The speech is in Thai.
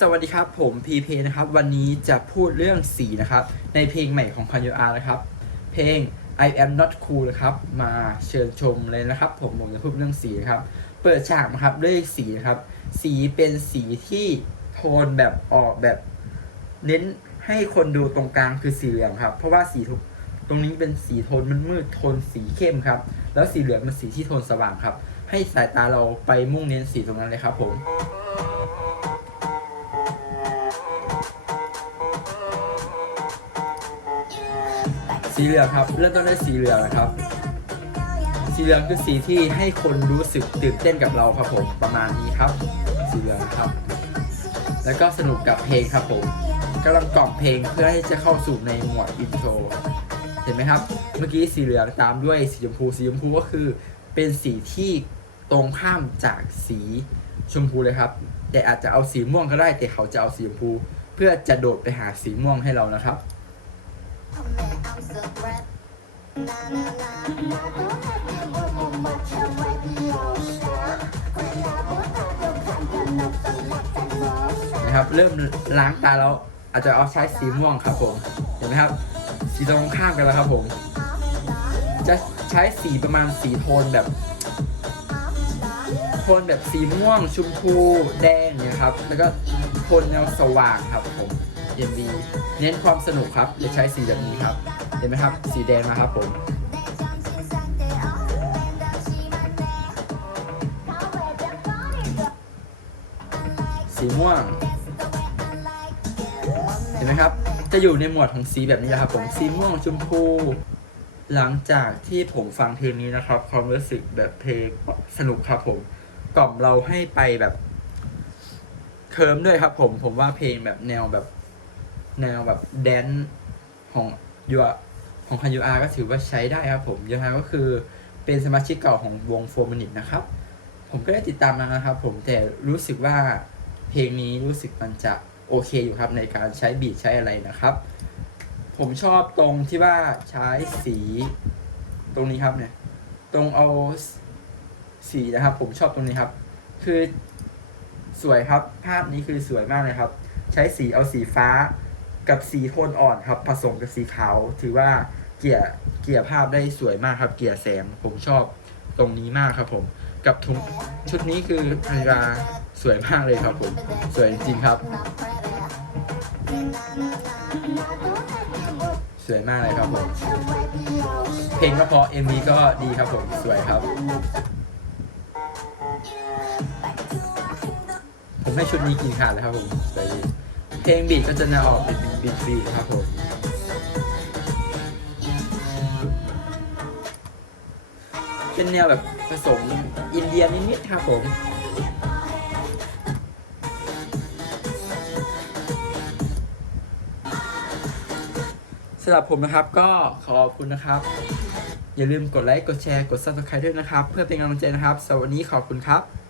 สวัสดีครับผมพีเพนะครับ วันนี้จะพูดเรื่องสีนะครับ ในเพลงใหม่ของพันยูอาร์นะครับ เพลง I am not cool นะครับ มาเชิญชมเลยนะครับ ผมผมจะพูดเรื่องสีนะครับ เปิดฉากนะครับด้วยสีนะครับ สีเป็นสีที่โทนแบบออกแบบ เน้นให้คนดูตรงกลางคือสีเหลืองครับ เพราะว่าสีทุกตรงนี้เป็นสีโทนมันมืดโทนสีเข้มครับ แล้วสีเหลืองเป็นสีที่โทนสว่างครับ ให้สายตาเราไปมุ่งเน้นสีตรงนั้นเลยครับผม สีเหลืองครับเริ่มต้นด้วยสีเหลืองนะครับ สีเหลืองคือสีที่ให้คนรู้สึกตื่นเต้นกับเราครับผมประมาณนี้ครับ สีเหลืองครับ แล้วก็สนุกกับเพลงครับผมกำลังกล่อมเพลงเพื่อให้จะเข้าสู่ในหมวดอินโทรเห็นไหมครับ เมื่อกี้สีเหลืองตามด้วยสีชมพูสีชมพูก็คือเป็นสีที่ตรงข้ามจากสีชมพูเลยครับ แต่อาจจะเอาสีม่วงก็ได้แต่เขาจะเอาสีชมพู เพื่อจะโดดไปหาสีม่วงให้เรานะครับ นะครับเริ่มล้างตาแล้วอาจจะเอาใช้สีม่วงครับผมเห็นไหมครับ สีตรงข้ามกันแล้วครับผม จะใช้สีประมาณสีโทนแบบ โทนแบบสีม่วงชมพูแดงเนี่ยครับ แล้วก็โทนแนวสว่างครับผม MV เน้นความสนุกครับจะใช้สีแบบนี้ครับ ห็นไหมครับ สีแดงนะครับผม สีม่วง เห็นไหมครับ จะอยู่ในหมวดของสีแบบนี้นะครับ ผมสีม่วงชมพูหลังจากที่ผมฟังเพลงนี้นะครับ ความรู้สึกแบบเพลงสนุกครับผมกล่อมเราให้ไปแบบเคิร์มด้วยครับ ผมผมว่าเพลงแบบแนวแบบแนวแบบแดนของยู ของคันยูอาก็ถือว่าใช้ได้ครับผมยูอาก็คือเป็นสมาชิกเก่าของวงโฟมินิตนะครับ ผมก็ได้ติดตามมานะครับ ผมแต่รู้สึกว่าเพลงนี้รู้สึกมันจะโอเคอยู่ครับในการใช้บีทใช้อะไรนะครับ ผมชอบตรงที่ว่าใช้สี ตรงนี้ครับเนี่ย ตรงเอาสีนะครับ ผมชอบตรงนี้ครับ คือสวยครับภาพนี้คือสวยมากเลยครับ ใช้สีเอาสีฟ้า กับสีโทนอ่อนครับ ผสมกับสีขาว ถือว่าเกี่ยเกี่ยภาพได้สวยมากครับ เกี่ยแสงผมชอบตรงนี้มากครับผม กับทุกชุดนี้คือภรรยาสวยมากเลยครับผม สวยจริงครับ สวยมากเลยครับผม เพลงก็เพราะ MV ก็ดีครับผม สวยครับ ผมให้ชุดนี้กินขาดเลยครับผมสวยดีเพลงบีทก็จะแนวออกเป็น บีทบีทครับผมเป็นแนวแบบผสมอินเดียนิดๆครับผมสำหรับผมนะครับก็ขอบคุณนะครับ อย่าลืมกดไลค์ กดแชร์ กด subscribe ด้วยนะครับ เพื่อเป็นกำลังใจนะครับสำหรับวันนี้ขอบคุณครับ